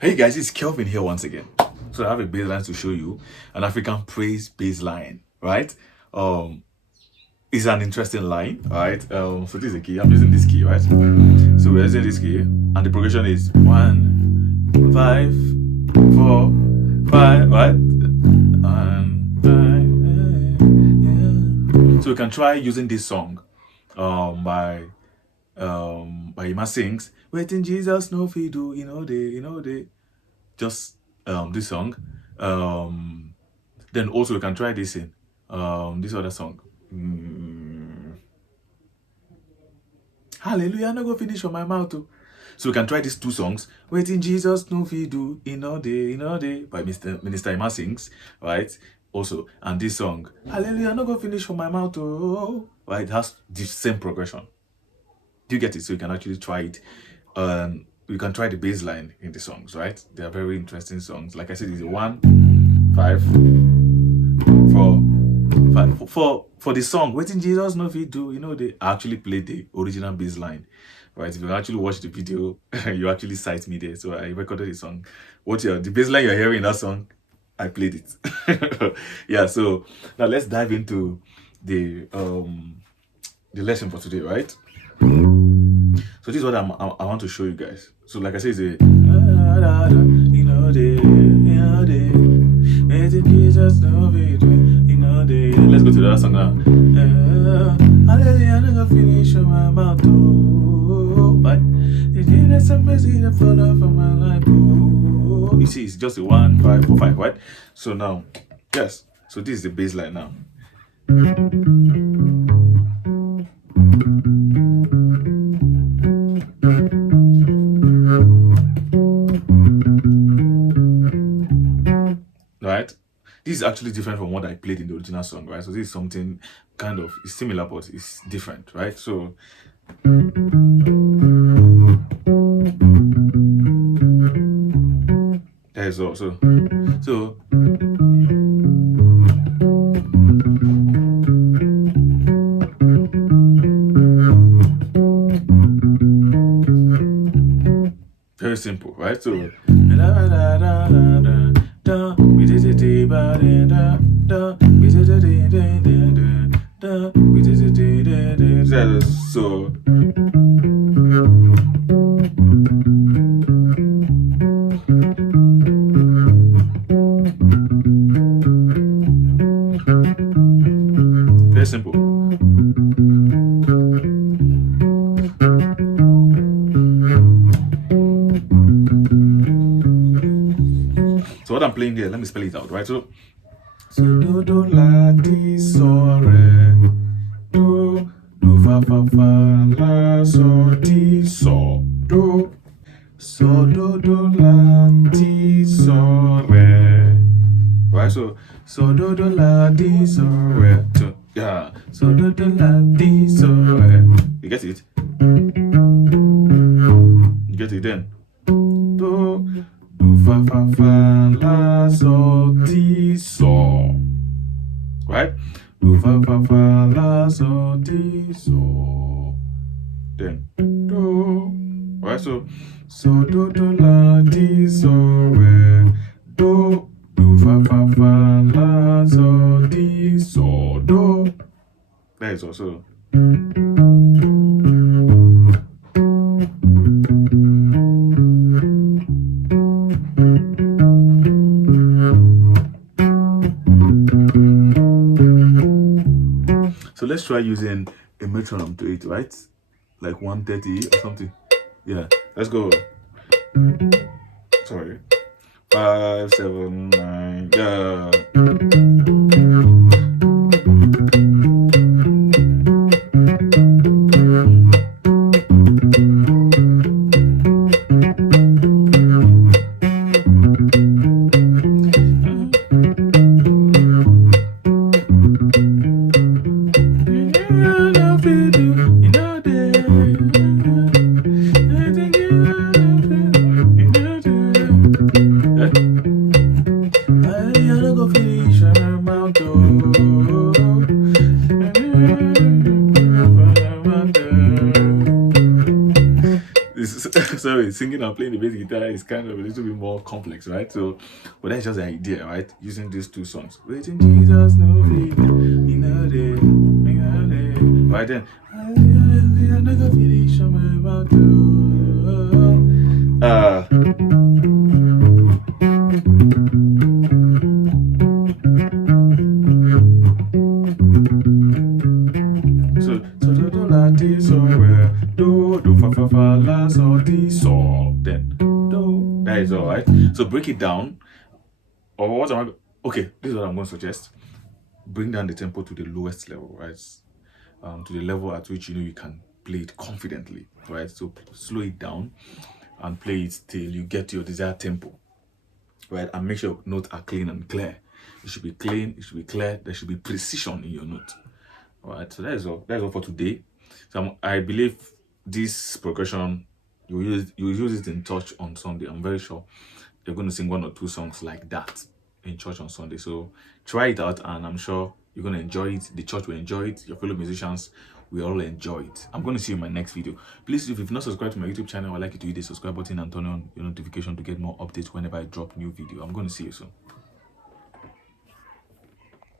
Hey guys, it's Kelvin here once again. So I have a bassline to show you, an African praise bassline, right? It's an interesting line, right? So this is the key. I'm using this key, right? So we're using this key, and the progression is 1, 5, 4, 5, right? And 5. So we can try using this song, by Ima sings, "Waiting Jesus no fi do, they just this song. Then also we can try this in this other song. Hallelujah, no go finish on my mouth too. So we can try these two songs. Waiting Jesus no fi do, day by Minister Ima sings, right? Also, and this song, Hallelujah, no go finish on my mouth too. Right, it has the same progression. Do you get it? So you can actually try it. You can try the bass line in the songs, right? They are very interesting songs. Like I said, it's 1, 5, 4, 5. For the song, Waiting Jesus No Fit Do, they actually played the original bass line, right? If you actually watch the video, you actually cite me there. So I recorded the song. The bass line you're hearing in that song, I played it. Yeah, so now let's dive into the lesson for today, right? So this is what I want to show you guys. So like I said, it's a let's go to the other song now. You see, it's just a 1, 5, 4, 5, right? So now, yes. So this is the bass line now. Right, this is actually different from what I played in the original song, right? So this is something kind of similar, but it's different, right? So that is all. So very simple, right? So very simple. So what I'm playing here, let me spell it out, right? So do la di so re do fa fa fa la so di so do do la di so re, right? So do la di so re, so yeah, so do la di so re. You get it? You get it then? Do fa fa fa la so di so, right? Do fa fa fa la so di so, then do, right? So do la di so re, do fa fa fa la so di so do. That is also. So let's try using a metronome to it, right? Like 130 or something. Yeah, let's go. Sorry. 5, 7, 9, yeah. Sorry, singing and playing the bass guitar is kind of a little bit more complex, right? So, but that's just the idea, right? Using these two songs. Waiting Jesus, no faith, in a day, right then. I'm not gonna finish on my mouth. So do la ti so re do fa fa fa la so ti so then do. That is all right. So break it down. Or what am I? Okay, this is what I'm going to suggest. Bring down the tempo to the lowest level, right? To the level at which you know you can play it confidently, right? So slow it down and play it till you get your desired tempo, right? And make sure your notes are clean and clear. It should be clean, it should be clear, there should be precision in your note. All right, so that is all. That's all for today. So I believe this progression you use it in church on Sunday. I'm very sure you're going to sing 1 or 2 songs like that in church on Sunday. So try it out, and I'm sure you're going to enjoy it. The church will enjoy it. Your fellow musicians will all enjoy it. I'm going to see you in my next video. Please, if you've not subscribed to my YouTube channel, I'd like you to hit the subscribe button and turn on your notification to get more updates whenever I drop new video. I'm going to see you soon.